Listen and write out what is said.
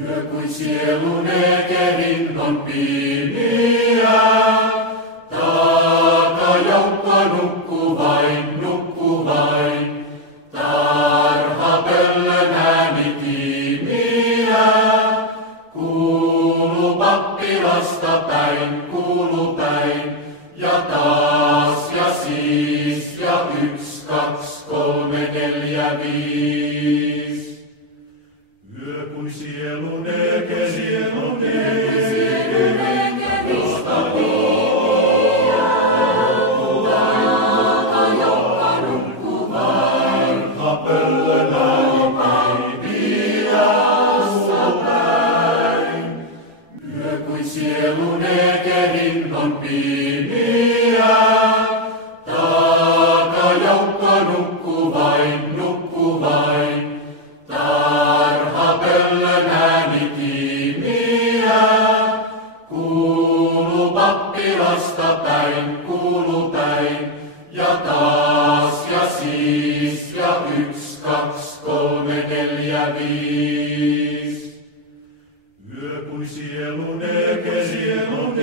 Yö kuin sielun ekerin on pimeä, taakajoukko nukkuu vain, tarhapöllön ääni tiimiä, kuuluu pappilasta päin, ja taas ja siis ja 1, 2, 3, 4, 5. Yö kuin sielun ekerin on sielun ekerin on pimeä, taakajoukko nukkuu vain, tarhapöllön ääni tiimiä, kuuluu pappilasta päin, ja taas ja siis ja 1, 2, 3, 4, 5. Yö kuin sielun ekerin on